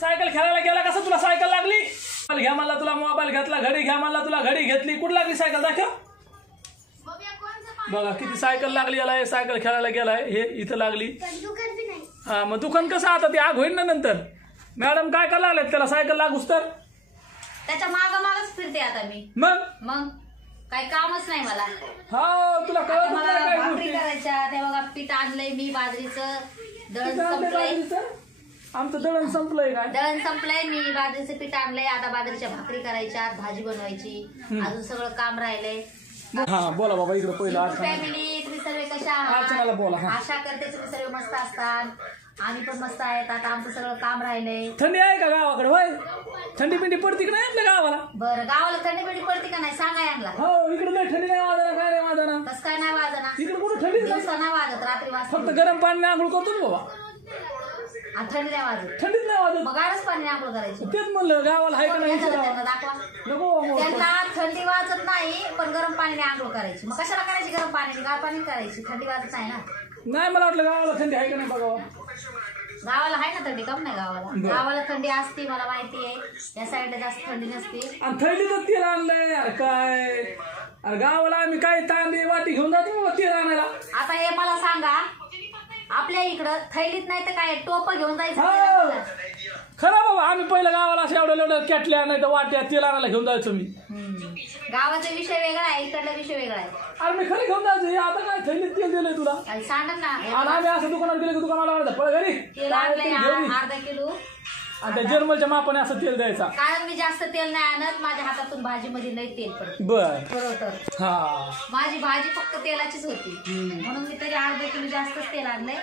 Cycle खेळायला गेला कसं तुला सायकल लागली? घ्या मला तुला मोबाईल घेतला, घडी घ्या मला तुला घडी घेतली, कुठं लागली सायकल दाखव बघा किती सायकल लागली याला. सायकल खेळायला गेलाय हे इथं लागली. हा मग दुकान कसं आता ते आग होईल ना नंतर. मॅडम काय करायला लागलेत त्याला सायकल लागूस तर त्याच्या मागच फिरते आता मी. मग काही कामच नाही मला. हा तुला कळत मला भाकरी करायच्या ते बघा पीठ आणलंय मी बाजरीचं. दळण संपलंय आमचं. दळण संपलंय काय? दळण संपलंय मी बाजरीचं पीठ आणलंय. आता बाजरीच्या भाकरी करायच्या, भाजी बनवायची, अजून सगळं काम राहिलंय. हा बोला बाबा इकडे पहिलं. फॅमिली तुम्ही सर्व कशा आहात? बोला. आशा करते तुम्ही सर्व मस्त असतात. आम्ही पण मस्त आहेत. आता आमचं सगळं काम राहिलंय. थंडी आहे का गावाकडे? होय थंडी पिंडी पडती का नाही आपल्या गावाला? बरं गावाला थंडी बिंडी पडते का नाही सांगा यांना. हो इकडे नाही थंडी नाही वाजना. काय नाही वाजना? कसं काय नाही वाजना? इकडे कुठे थंडी दिवसा नाही वाजत, रात्री वाजत. फक्त गरम पाणी आंघोळ करतो बाबा. थंडी नाही वाजत. थंडीच नाही वाजत. मग गारच पाणी आंघोळ करायची. तेच म्हणलं गावाला आहे का नाही दाखवा. नको. त्यांना थंडी वाजत नाही पण गरम पाण्याने आंघोळ करायची. मग कशाला करायची गरम पाणी? गार पाणी करायची. थंडी वाजत नाही ना. नाही मला वाटलं गावाला थंडी आहे का नाही बघावा. गावाला आहे ना थंडी. कम नाही गावाला. गावाला थंडी असते मला माहिती आहे. या साईडला जास्त थंडी नसते. आणि थंडीचं तेल आणलंय. अरे काय अरे गावाला आम्ही काय तांबे वाटी घेऊन जातो तेल आणायला. आता हे मला सांगा आपल्या इकडं थैलीत नाही तर काय टोप घेऊन जायचं? खरं बाबा आम्ही पहिलं गावाला असं एवढ्या कॅटल्या नाही तर वाट्या तेल आणायला घेऊन जायचो मी. गावाचा विषय वेगळा आहे, इकडला विषय वेगळा आहे. अरे मी खरं घेऊन जायचं. आता काय थैलीत तेल दिलंय तुला? सांगा ना. आणि आम्ही असं दुकानात गेले की दुकानाला पळ घरी तेल आणलंय अर्धा किलो. आणि त्या जर्मलच्या मापाने असं तेल द्यायचा. कारण मी जास्त तेल नाही आणत. माझ्या हातातून भाजीमध्ये लई तेल पडतं. बरोबर. हा माझी भाजी फक्त तेलाचीच होती म्हणून मी तरी अर्धा किलो जास्तच तेल आणलंय.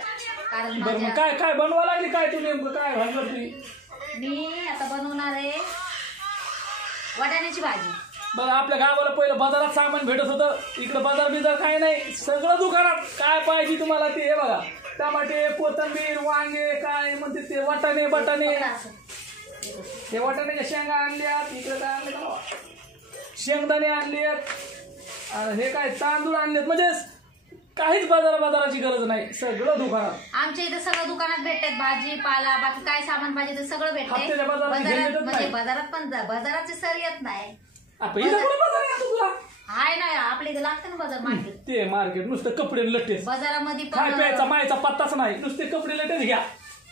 कारण काय काय बनवा लागली काय तू नेमकं काय भाजलं तुम्ही? मी आता बनवणार आहे वाटाण्याची भाजी. बघा आपल्या गावाला पहिलं बाजारात सामान भेटत होतं. इकडं बाजार बिजार काय नाही. सगळं दुकानात काय पाहिजे तुम्हाला ते हे बघा. टमाटे, कोथिंबीर, वांगे काय म्हणते ते वाटाणे बटाणे. हे वाटाण्याच्या शेंगा आणल्यात. इकडे काय आणले? शेंगदाणे आणलेत. हे काय तांदूळ आणलेत. म्हणजे काहीच बाजाराची गरज नाही. सगळं दुकानात. आमच्या इथे सगळं दुकानात भेटतात. भाजी पाला बाकी काय सामान पाहिजे ते सगळं भेटतंय बाजारात. म्हणजे बाजारात पण बाजाराची सर येत नाही. आहे ना आपल्या इथे लागतं ना बाजार मार्केट. ते मार्केट नुसतं कपडे लटेच. बाजारामध्ये काय प्यायचा मायचा पत्ताच नाही. नुसते कपडे लटेच घ्या.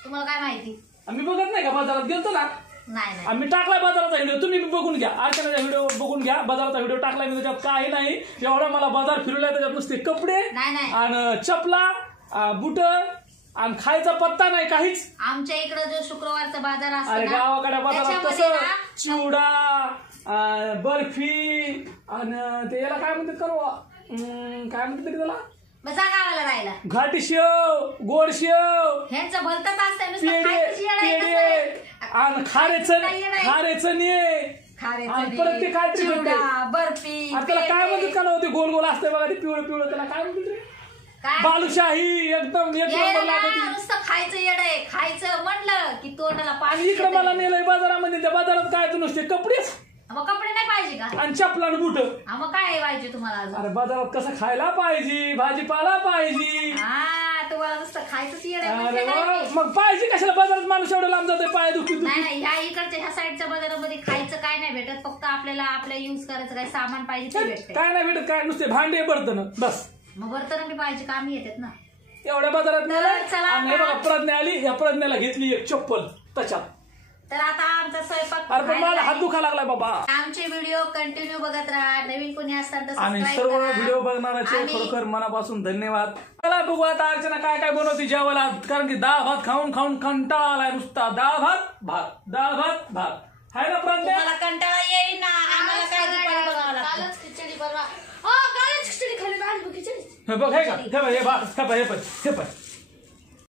तुम्हाला काय माहिती? आम्ही बघत नाही का बाजारात गेलतो ना. नाही आम्ही टाकलाय बाजाराचा व्हिडिओ. तुम्ही बघून घ्या. अर्चनाचा व्हिडिओ बघून घ्या. बाजाराचा व्हिडिओ टाकलाय मी. त्याच्यात काही नाही. एवढा मला बाजार फिरवलाय. त्याच्यात नुसते कपडे आणि चपला बुट आणि खायचा पत्ता नाही काहीच. आमच्या इकडे जो शुक्रवारचा बाजार असतो अरे गावाकडे बाजारात कसं चिवडा बर्फी आणि ते याला काय म्हणतात करू काय म्हणतात त्याला गावाला राहिला घाटी शेव गोड शेव ह्यांचं भलतच असतं. आणि खारेचं परत ते काय बर्फी त्याला काय म्हणतात का नव्हते गोल गोल असते बघा ते पिवळं पिवळं त्याला काय म्हणतात? बालुशाही एकदम नुसतं खायचं येड आहे. खायचं म्हणलं की तोंडाला पाणी. इकडे मला नेलंय बाजारामध्ये. त्या बाजारात काय तू नुसते कपडेच. मग कपडे नाही पाहिजे का? आणि चपला आणि बुट. मग काय पाहिजे तुम्हाला? अरे बाजारात कसं खायला पाहिजे. भाजीपाला पाहिजे. तुम्हाला नुसतं खायचंच येड आहे. मग पाहिजे कशाला बाजारात माणूस एवढं लांब जातोय पाय दुखी. नाही ह्या इकडच्या ह्या साईडच्या बाजारामध्ये खायचं काय नाही भेटत. फक्त आपल्याला आपल्या युज करायचं काय सामान पाहिजे ते भेटत. काय नाही भेटत. काय नुसते भांडे बर्तन बस. मग बर्तन बी पाहिजे कामी येतात ना. एवढ्या बाजारात नाही बघा. प्रज्ञा आली. या प्रज्ञाला घेतली एक चप्पल त्याच्यात. तर आता आमचा स्वयंपाक. अरे मला हात दुखा लागलाय बाबा. आमचे व्हिडिओ कंटिन्यू बघत राहा. नवीन कोणी असतात तर आम्ही सर्व व्हिडिओ बघणाराचे खरोखर मनापासून धन्यवाद. चला बघू आता अर्चना काय काय बनवते जेवायला. कारण की डाळ भात खाऊन खाऊन कंटाळा आलाय नुसता. डाळ भात हाय ना प्रज्ञा? मला कंटाळा येईल ना. आम्हाला काय बनवावं लागतं. खिचडी बनवा. कालच खिचडी खाली खिचडी. हे बघ हे का हे भात हे पण